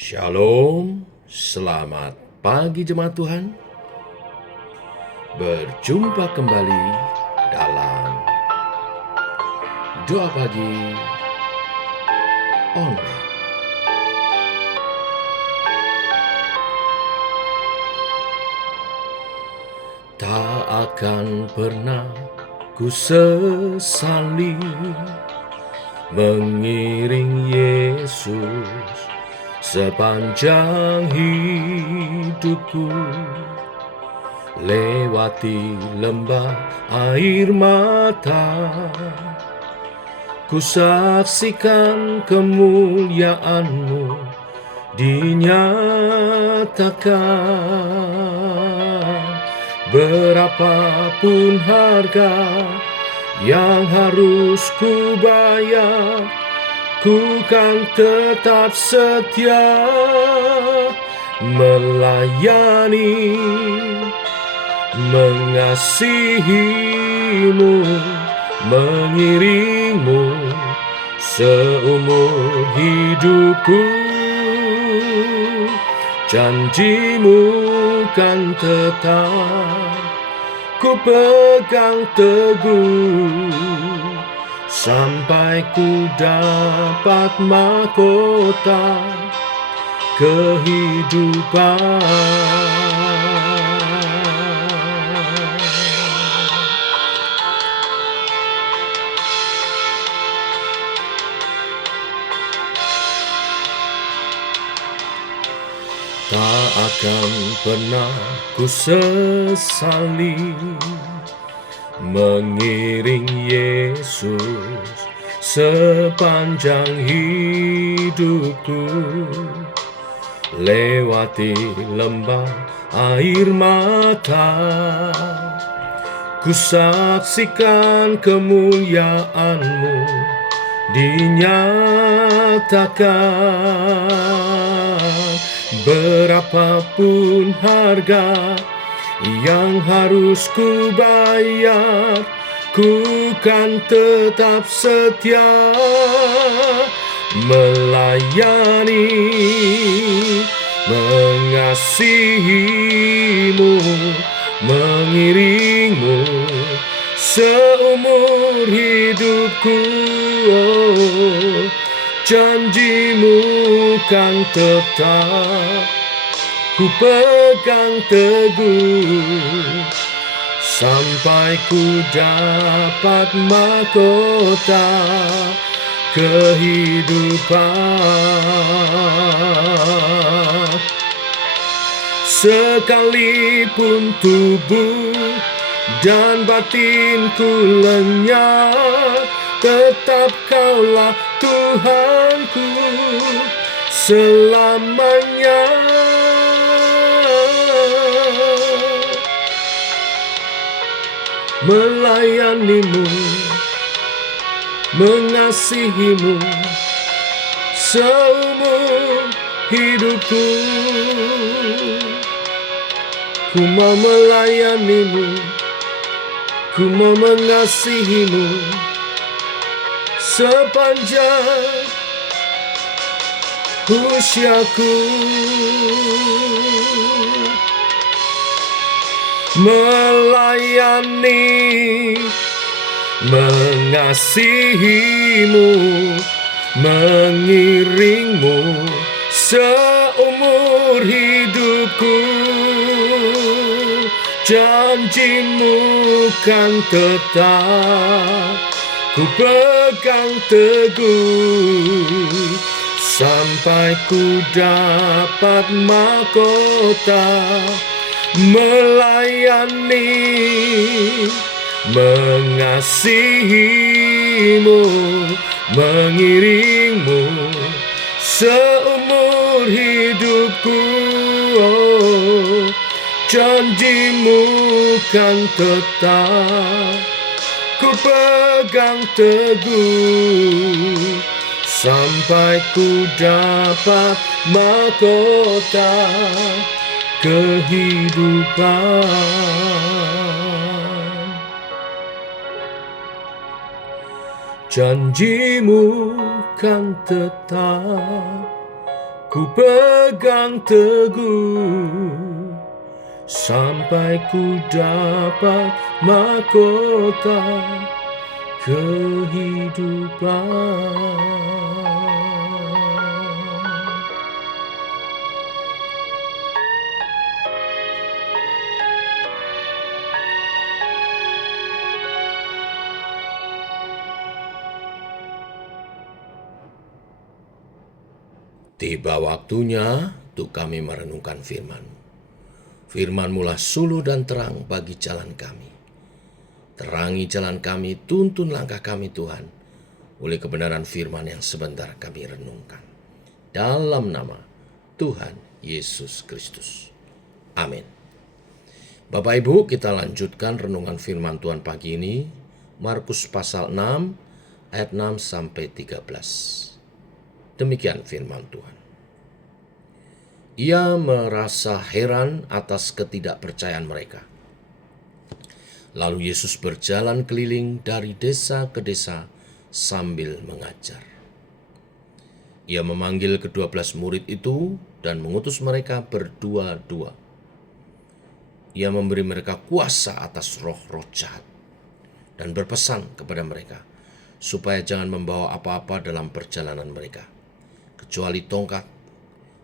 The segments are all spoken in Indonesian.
Shalom, selamat pagi jemaat Tuhan. Berjumpa kembali dalam doa pagi online. Tak akan pernah ku sesali mengiring Yesus sepanjang hidupku, lewati lembah air mata, ku saksikan kemuliaan-Mu dinyatakan. Berapapun harga yang harus ku bayar, ku kan tetap setia melayani, mengasihi-Mu, mengiring-Mu seumur hidupku. Janji-Mu kan tetap ku pegang teguh sampai ku dapat mahkota kehidupan. Tak akan pernah ku sesali mengiring Yesus sepanjang hidupku, lewati lembah air mata, ku saksikan kemuliaan-Mu dinyatakan. Berapapun harga yang harus ku bayar, ku kan tetap setia melayani, mengasihi-Mu, mengiring-Mu seumur hidupku. Janji-Mu kan tetap ku pegang teguh sampai ku dapat mahkota kehidupan. Sekalipun tubuh dan batinku lenyap, tetap Kaulah Tuhanku selamanya. Melayani-Mu, mengasihi-Mu seumur hidupku. Ku mau melayani-Mu, ku mau mengasihi-Mu sepanjang usiaku. Melayani, mengasihi-Mu, mengiring-Mu seumur hidupku. Janji-Mu kan tetap ku pegang teguh sampai ku dapat mahkota. Melayani, mengasihi-Mu, mengiring-Mu seumur hidupku. Janji-Mu kan tetap ku pegang teguh sampai ku dapat mahkota kehidupan. Janji-Mu kan tetap ku pegang teguh sampai ku dapat mahkota kehidupan. Tiba waktunya untuk kami merenungkan firman-Mu. Firman-Mu lah suluh dan terang bagi jalan kami. Terangi jalan kami, tuntun langkah kami Tuhan, oleh kebenaran firman yang sebentar kami renungkan. Dalam nama Tuhan Yesus Kristus. Amin. Bapak Ibu, kita lanjutkan renungan firman Tuhan pagi ini, Markus pasal 6, ayat 6 sampai 13. Demikian firman Tuhan. Ia merasa heran atas ketidakpercayaan mereka. Lalu Yesus berjalan keliling dari desa ke desa sambil mengajar. Ia memanggil ke-12 murid itu dan mengutus mereka berdua-dua. Ia memberi mereka kuasa atas roh-roh jahat dan berpesan kepada mereka supaya jangan membawa apa-apa dalam perjalanan mereka, kecuali tongkat,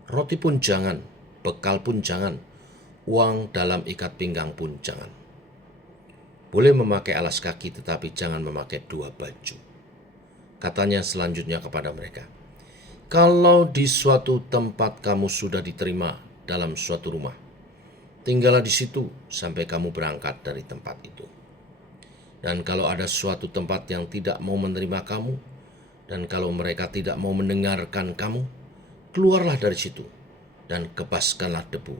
roti pun jangan, bekal pun jangan, uang dalam ikat pinggang pun jangan. Boleh memakai alas kaki tetapi jangan memakai 2 baju. Katanya selanjutnya kepada mereka, kalau di suatu tempat kamu sudah diterima dalam suatu rumah, tinggallah di situ sampai kamu berangkat dari tempat itu. Dan kalau ada suatu tempat yang tidak mau menerima kamu, dan kalau mereka tidak mau mendengarkan kamu, keluarlah dari situ dan kebaskanlah debu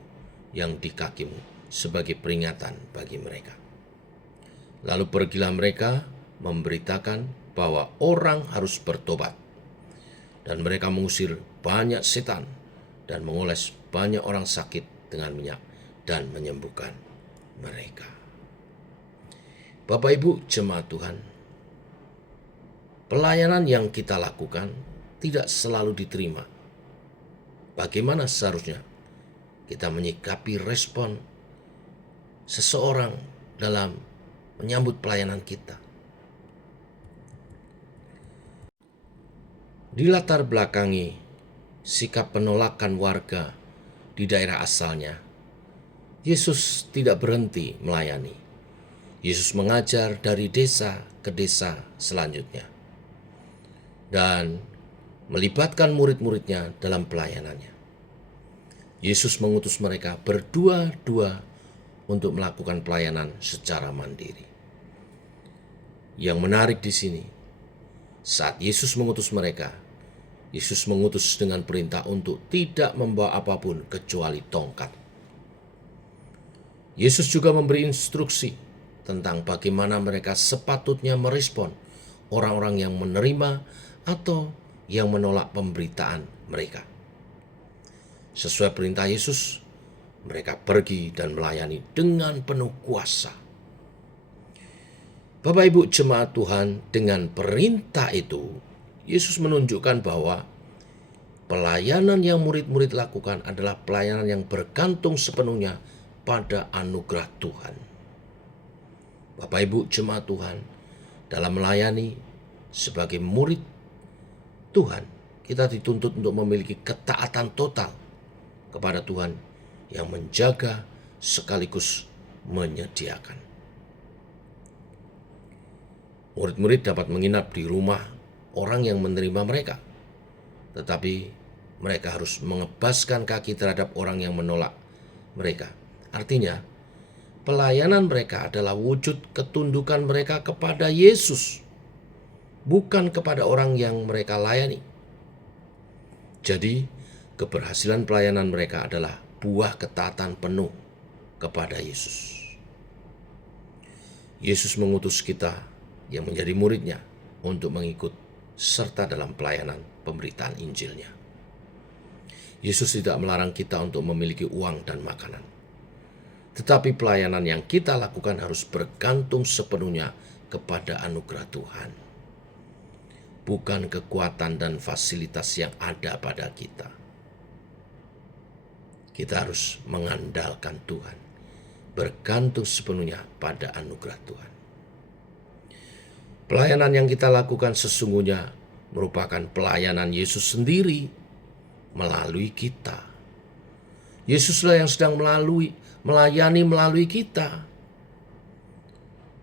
yang di kakimu sebagai peringatan bagi mereka. Lalu pergilah mereka memberitakan bahwa orang harus bertobat. Dan mereka mengusir banyak setan dan mengoles banyak orang sakit dengan minyak dan menyembuhkan mereka. Bapak Ibu jemaat Tuhan, pelayanan yang kita lakukan tidak selalu diterima. Bagaimana seharusnya kita menyikapi respon seseorang dalam menyambut pelayanan kita? Dilatar belakangi sikap penolakan warga di daerah asalnya, Yesus tidak berhenti melayani. Yesus mengajar dari desa ke desa selanjutnya dan melibatkan murid-muridnya dalam pelayanannya. Yesus mengutus mereka berdua-dua untuk melakukan pelayanan secara mandiri. Yang menarik di sini, saat Yesus mengutus mereka, Yesus mengutus dengan perintah untuk tidak membawa apapun kecuali tongkat. Yesus juga memberi instruksi tentang bagaimana mereka sepatutnya merespon orang-orang yang menerima atau yang menolak pemberitaan mereka. Sesuai perintah Yesus, mereka pergi dan melayani dengan penuh kuasa. Bapak Ibu jemaat Tuhan, dengan perintah itu, Yesus menunjukkan bahwa pelayanan yang murid-murid lakukan adalah pelayanan yang bergantung sepenuhnya pada anugerah Tuhan. Bapak Ibu jemaat Tuhan, dalam melayani sebagai murid Tuhan, kita dituntut untuk memiliki ketaatan total kepada Tuhan yang menjaga sekaligus menyediakan. Murid-murid dapat menginap di rumah orang yang menerima mereka, tetapi mereka harus mengebaskan kaki terhadap orang yang menolak mereka. Artinya, pelayanan mereka adalah wujud ketundukan mereka kepada Yesus, bukan kepada orang yang mereka layani. Jadi, keberhasilan pelayanan mereka adalah buah ketaatan penuh kepada Yesus. Yesus mengutus kita yang menjadi muridnya untuk mengikut serta dalam pelayanan pemberitaan Injilnya. Yesus tidak melarang kita untuk memiliki uang dan makanan. Tetapi pelayanan yang kita lakukan harus bergantung sepenuhnya kepada anugerah Tuhan, bukan kekuatan dan fasilitas yang ada pada kita. Kita harus mengandalkan Tuhan, bergantung sepenuhnya pada anugerah Tuhan. Pelayanan yang kita lakukan sesungguhnya merupakan pelayanan Yesus sendiri melalui kita. Yesuslah yang sedang melayani melalui kita.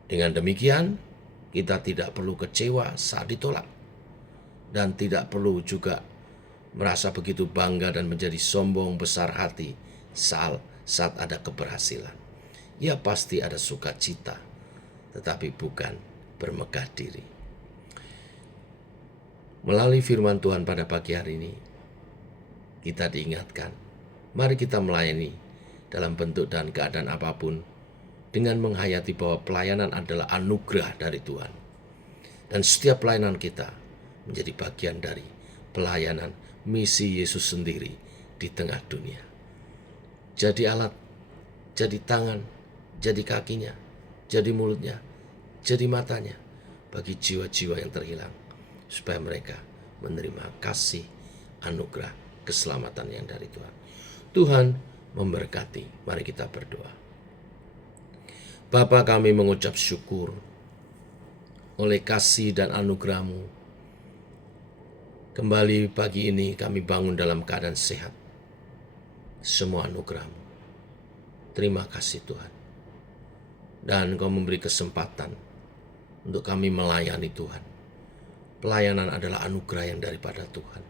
Dengan demikian, kita tidak perlu kecewa saat ditolak dan tidak perlu juga merasa begitu bangga dan menjadi sombong besar hati saat ada keberhasilan. Ya pasti ada sukacita, tetapi bukan bermegah diri. Melalui firman Tuhan pada pagi hari ini, kita diingatkan, mari kita melayani dalam bentuk dan keadaan apapun dengan menghayati bahwa pelayanan adalah anugerah dari Tuhan. Dan setiap pelayanan kita menjadi bagian dari pelayanan misi Yesus sendiri di tengah dunia. Jadi alat, jadi tangan, jadi kakinya, jadi mulutnya, jadi matanya bagi jiwa-jiwa yang terhilang, supaya mereka menerima kasih, anugerah, keselamatan yang dari Tuhan. Tuhan memberkati. Mari kita berdoa. Bapa, kami mengucap syukur oleh kasih dan anugerah-Mu. Kembali pagi ini kami bangun dalam keadaan sehat. Semua anugerah-Mu. Terima kasih Tuhan. Dan Kau memberi kesempatan untuk kami melayani Tuhan. Pelayanan adalah anugerah yang daripada Tuhan.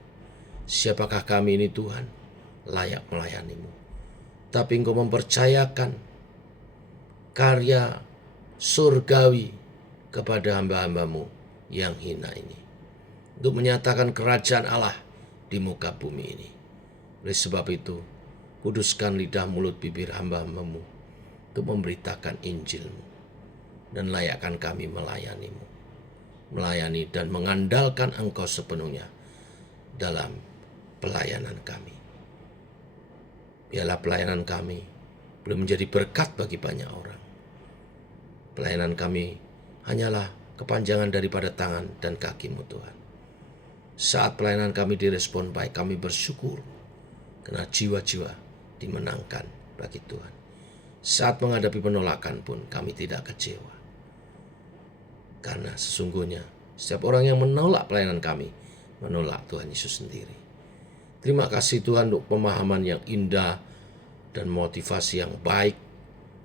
Siapakah kami ini Tuhan? Layak melayani-Mu. Tapi Engkau mempercayakan karya surgawi kepada hamba-hamba-Mu yang hina ini, untuk menyatakan kerajaan Allah di muka bumi ini. Oleh sebab itu, kuduskan lidah mulut bibir hamba-hamba-Mu untuk memberitakan Injil-Mu, dan layakkan kami melayani-Mu, melayani dan mengandalkan Engkau sepenuhnya dalam pelayanan kami. Biarlah pelayanan kami boleh menjadi berkat bagi banyak orang. Pelayanan kami hanyalah kepanjangan daripada tangan dan kaki-Mu Tuhan. Saat pelayanan kami direspon baik, kami bersyukur karena jiwa-jiwa dimenangkan bagi Tuhan. Saat menghadapi penolakan pun kami tidak kecewa, karena sesungguhnya setiap orang yang menolak pelayanan kami menolak Tuhan Yesus sendiri. Terima kasih Tuhan untuk pemahaman yang indah dan motivasi yang baik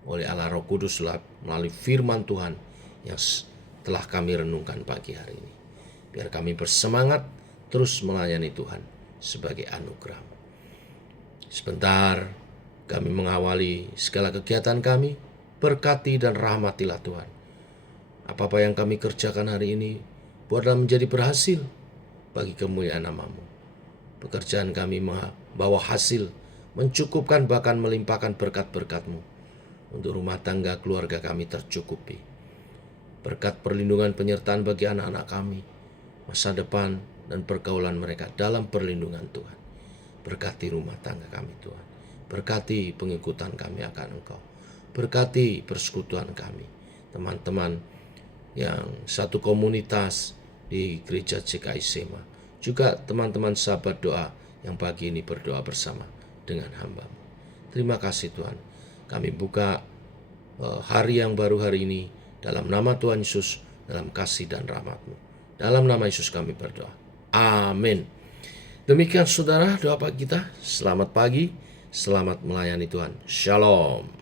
oleh Allah Roh Kudus melalui firman Tuhan yang telah kami renungkan pagi hari ini. Biar kami bersemangat terus melayani Tuhan sebagai anugerah. Sebentar kami mengawali segala kegiatan kami, berkati dan rahmatilah Tuhan. Apa-apa yang kami kerjakan hari ini, buatlah menjadi berhasil bagi kemuliaan nama-Mu. Pekerjaan kami membawa hasil, mencukupkan bahkan melimpahkan berkat-berkat-Mu. Untuk rumah tangga keluarga kami tercukupi. Berkat perlindungan penyertaan bagi anak-anak kami, masa depan dan pergaulan mereka dalam perlindungan Tuhan. Berkati rumah tangga kami Tuhan. Berkati pengikutan kami akan Engkau. Berkati persekutuan kami, teman-teman yang satu komunitas di gereja GKI Sema. Juga teman-teman sahabat doa yang pagi ini berdoa bersama dengan hamba-Mu. Terima kasih Tuhan. Kami buka hari yang baru hari ini dalam nama Tuhan Yesus, dalam kasih dan rahmat-Mu. Dalam nama Yesus kami berdoa. Amin. Demikian saudara doa pagi kita. Selamat pagi, selamat melayani Tuhan. Shalom.